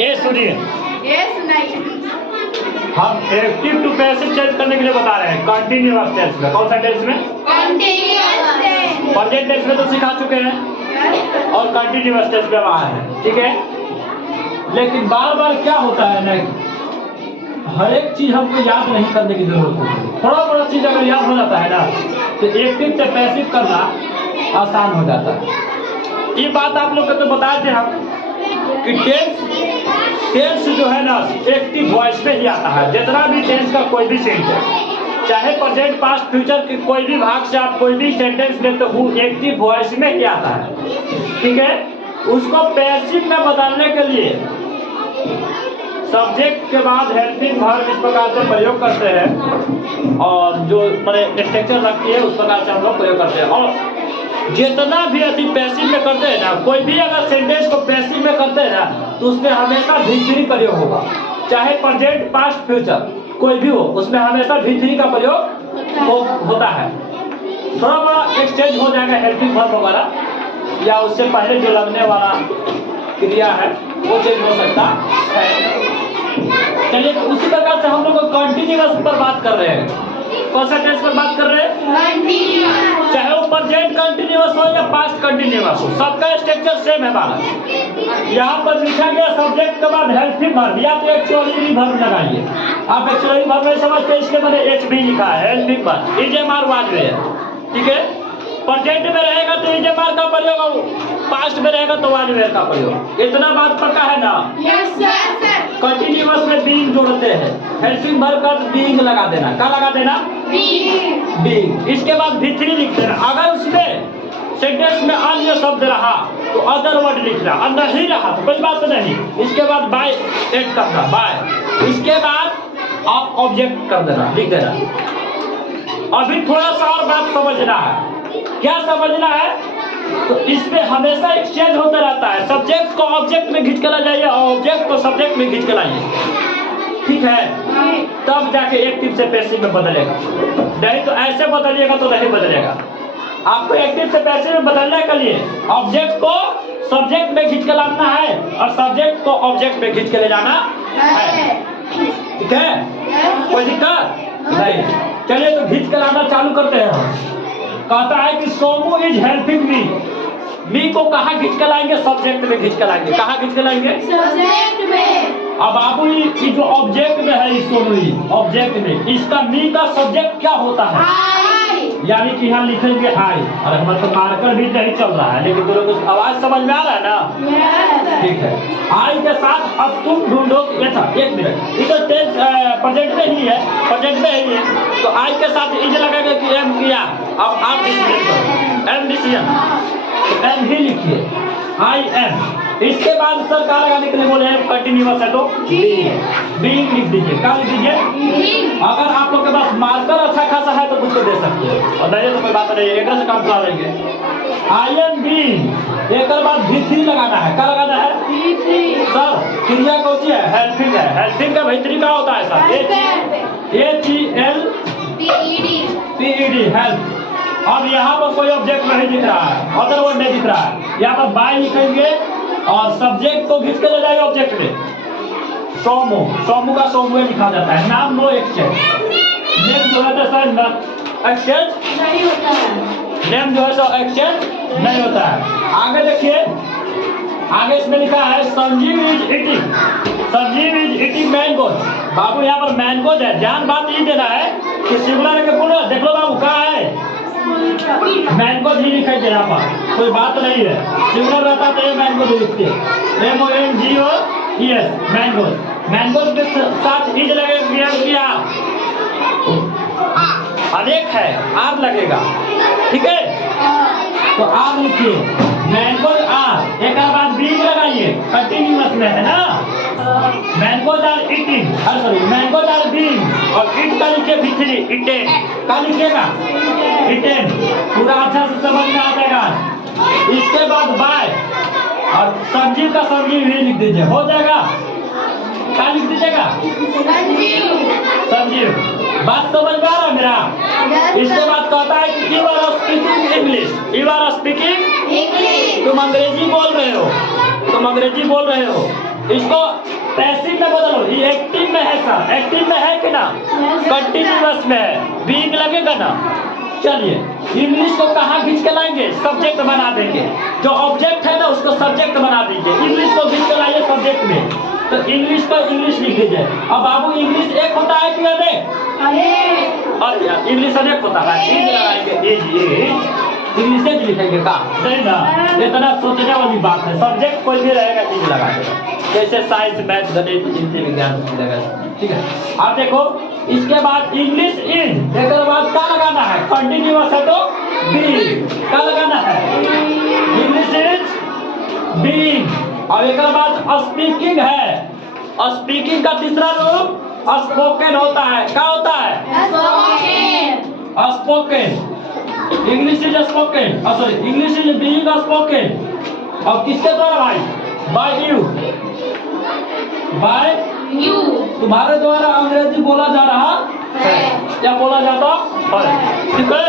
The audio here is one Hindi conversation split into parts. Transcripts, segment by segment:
ए सुनिए, ए सुनाइए। हम एक्टिव टू पैसिव चेंज करने के लिए बता रहे हैं कंटिन्यूअस टेंस में। कौन सा टेंस में? Continuous tense. प्रेजेंट टेंस में तो सिखा चुके हैं और कंटिन्यूअस टेंस में आया है, ठीक है। लेकिन बार बार क्या होता है ना, हर एक चीज हमको याद नहीं करने की जरूरत होती है। थोड़ा बड़ा चीज अगर याद हो जाता है ना तो एक्टिव से पैसिव करना आसान हो जाता है। ये बात आप लोग को तो बताए थे हम कि टेंस जो है ना एक्टिव वॉइस में ही आता है। जितना भी टेंस का कोई भी सेंटेंस, चाहे प्रेजेंट पास्ट फ्यूचर के कोई भी भाग से आप कोई भी सेंटेंस लेते हो, एक्टिव वॉइस में ही आता है, ठीक है। उसको पैसिव में बदलने के लिए सब्जेक्ट के बाद हेल्पिंग वर्ब इस प्रकार से प्रयोग करते हैं और जो मैंने स्ट्रक्चर रखती है उस प्रकार से हम लोग प्रयोग करते हैं। और जितना भी अधिक पैसिव में करते हैं ना, कोई भी अगर सेंटेंस को पैसिव में करते हैं ना तो उसमें हमेशा भी प्रयोग होगा। चाहे प्रेजेंट पास्ट फ्यूचर कोई भी हो, उसमें हमेशा भी का प्रयोग होता है। थोड़ा बड़ा एक्सचेंज हो जाएगा हेल्पिंग वर्ब वगैरह, या उससे पहले जो लगने वाला क्रिया है वो चेंज हो सकता है। चलिए, तो उसी प्रकार से हम लोग कंटिन्यूअस पर बात कर रहे हैं। कौन सा टेंस पर बात कर रहे हैं? कंटिन्यूअस। चाहे वो प्रेजेंट कंटिन्यूअस हो या पास्ट कंटिन्यूअस हो, सबका स्ट्रक्चर सेम है बालक। यहाँ पर लिखा गया सब्जेक्ट के बाद हेल्पिंग वर्ब, या तो एक्चुअली वर्ब लगाइए। आप एक्चुअली वर्ब नहीं समझते इसलिए मैंने एच भी लिखा है, हेल्पिंग वर्ब इजेमार वाज है, ठीक है। प्रेजेंट में रहेगा तो इजेमार का प्रयोग, पास्ट में रहेगा तो वाज का प्रयोग। इतना बात पक्का है ना? Yes sir. कंटिन्यूअस में बीइंग जोड़ते हैं, हेल्पिंग वर्ब का बीइंग लगा देना। क्या लगा देना? बीइंग। इसके बाद भी3 लिख देना। अगर उसमें सेंटेंस में अन्य शब्द रहा तो अदर वर्ड लिखना, और नहीं रहा तो कोई बात नहीं। इसके बाद बाय ऐड करना, बाय। इसके बाद आप ऑब्जेक्ट कर देना, लिख देना। अभी थोड़ा सा और बात समझना है। क्या समझना है? तो इसमें हमेशा एक्सचेंज होता रहता है। सब्जेक्ट को ऑब्जेक्ट में खींच के ला जाइए और ऑब्जेक्ट को सब्जेक्ट में खींच के लाइए, ठीक है। तब जाके एक्टिव से पैसिव में बदलेगा। नहीं तो ऐसे बदलिएगा तो नहीं बदलेगा। आपको एक्टिव से पैसिव में बदलने के लिए ऑब्जेक्ट को सब्जेक्ट में खींच के लाना है और सब्जेक्ट को ऑब्जेक्ट में खींच के ले जाना है, ठीक है। कोई दिक्कत नहीं। चलिए, तो खींच के लाना चालू करते हैं हम। कहता है कि सोमू इज हेल्पिंग मी को कहाँ खींच के लाएंगे? सब्जेक्ट में खींच के लाएंगे। कहाँ खींच के लाएंगे? सब्जेक्ट में। अब बाबू ये जो ऑब्जेक्ट में है, सोमू ऑब्जेक्ट में, इसका मी का सब्जेक्ट क्या होता है? आई। यानी कि यहाँ लिखेंगे आई। और हमारे तो मार्कर भी नहीं चल रहा है, लेकिन दोनों को आवाज समझ में आ रहा है ना? यस। ठीक है। आई के साथ अब तुम ढूंढो। अच्छा, एक मिनट, ये तो टेंस प्रेजेंट में ही है, प्रेजेंट में ही है, तो आई के साथ इज लगेगा कि एम किया। अब आप डिसीजन करो, एम डिसीजन, एम ही लिखिए, आई एम। इसके बाद सर क्या लगाने के लिए बोले हैं? कंटिन्यूअस है तो बीइंग लिख दीजिए। क्या लिख दीजिए? अगर आप लोग के पास मार्कर अच्छा खासा है तो मुझको दे सकते हैं, और नहीं तो कोई बात नहीं, एक से काम चला लेंगे। आई एम बीइंग, एक बाद भी3 लगाना है। क्या लगाना है? सर क्रिया कौन सी है? हेल्पिंग है। हेल्पिंग का भी3 क्या होता है सर? HELPED, help. अब यहाँ पर कोई ऑब्जेक्ट नहीं दिख रहा है, अदर वर्ड नहीं दिख रहा है। यहाँ पर बाय लिखेंगे और सब्जेक्ट को खींच के ले जाएगा ऑब्जेक्ट में। सोमू, सोमू का सोमू लिखा जाता है। नाम नो एक्सचेंज। नेम जो है सर एक्सचेंज नहीं होता है। नेम जो है सो एक्सचेंज नहीं होता है। आगे देखिए, आगे इसमें लिखा है Sanjeev is eating, Sanjeev is eating mangoes. बाबू यहाँ पर मैंगोज है। ध्यान बात ये देना है कि सिंगुलर के पूरा देख लो बाबू, कहाँ है? मैंगोज ही लिखा है यहाँ पर, कोई बात नहीं है। सिंगुलर रहता तो ये मैंगोज लिखते, MONGOES, मैंगोज। मैंगोज के साथ इज लगेगा, अनेक है, आर लगेगा, ठीक है। तो आर लिखिए, मैंगोज आर, एक बाद बीइंग लगाइए, कंटिन्यूअस में है ना। Mangoes are eating, sorry mangoes are being, और ईट का लिखिए भी3, ईटेन। क्या लिखिएगा? ईटेन। पूरा अच्छा से समझ में आ जाएगा। इसके बाद बाय और संजीव का संजीव ही लिख दीजिए, हो जाएगा। क्या लिख दीजिएगा? संजीव। बात समझ में आ रहा है मेरा? इसके बाद कहता है कि you are speaking English, you are speaking English. तुम अंग्रेजी बोल रहे हो, तुम अंग्रेजी बोल रहे हो। इसको पैसिव में बदलो, ये एक्टिव में है सर, एक्टिव में है कि ना, कंटिन्यूअस में है, बीइंग लगेगा ना। चलिए इंग्लिश को कहाँ खींच के लाएंगे, सब्जेक्ट बना देंगे, जो ऑब्जेक्ट है ना उसको सब्जेक्ट बना दीजिए, इंग्लिश को खींच के लाइए सब्जेक्ट में, तो इंग्लिश का इंग्लिश लिख दीजिए। अब बाबू इंग्लिश एक होता है कि अनेक, और यार इंग्लिश अनेक होता है, इंग्लिश लगाएंगे इंग्लिश लिखेंगे का नहीं ना, इतना सोचने वाली बात है, सब्जेक्ट कोई भी रहेगा चीज लगा देगा, जैसे साइंस मैथ गणित हिंदी विज्ञान ठीक है। अब देखो इसके बाद इंग्लिश इज, एक बाद क्या लगाना है, कंटिन्यूअस है तो बीइंग, क्या लगाना है, इंग्लिश इज बीइंग। और एक बाद स्पीकिंग है, स्पीकिंग का तीसरा रूप स्पोकन होता है, क्या होता है, spoken. English is spoken, sorry English is being spoken. और किसके द्वारा भाई, बाय यू, बाय यू, तुम्हारे द्वारा अंग्रेजी बोला जा रहा है या बोला जाता है, ठीक है।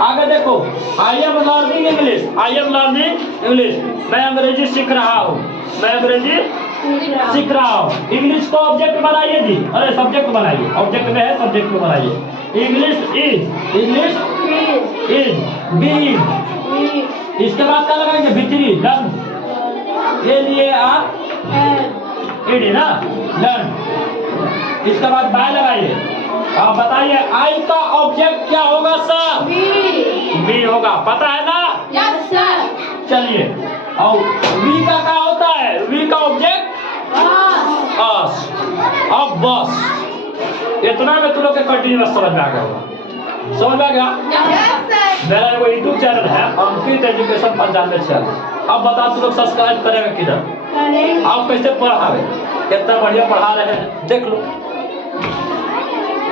आगे देखो, I am learning English, I am learning English, मैं अंग्रेजी सीख रहा हूँ, मैं अंग्रेजी सीख रहा हूँ। इंग्लिश को ऑब्जेक्ट बनाइए जी, अरे सब्जेक्ट बनाइए, ऑब्जेक्ट में है सब्जेक्ट में बनाइए। English is, English is being. इसके बाद क्या लगाएंगे, भीतरी लर्न, ये लिए ना लर्न। इसके बाद बाय लगाइए। अब बताइए आई का ऑब्जेक्ट क्या होगा सर, बी होगा, पता है ना, यस सर। चलिए और वी का क्या होता है, वी का ऑब्जेक्ट अस। अब बस इतना में तुम लोग के कंटिन्यूअस समझ में आ गया होगा, समझ में आ गया। Yes sir. मेरा वो यूट्यूब चैनल है अंकित एजुकेशन 95 चैनल। अब बता तुम लोग सब्सक्राइब करेगा किधर, आप कैसे पढ़ावे, कितना बढ़िया पढ़ा रहे हैं देख लो।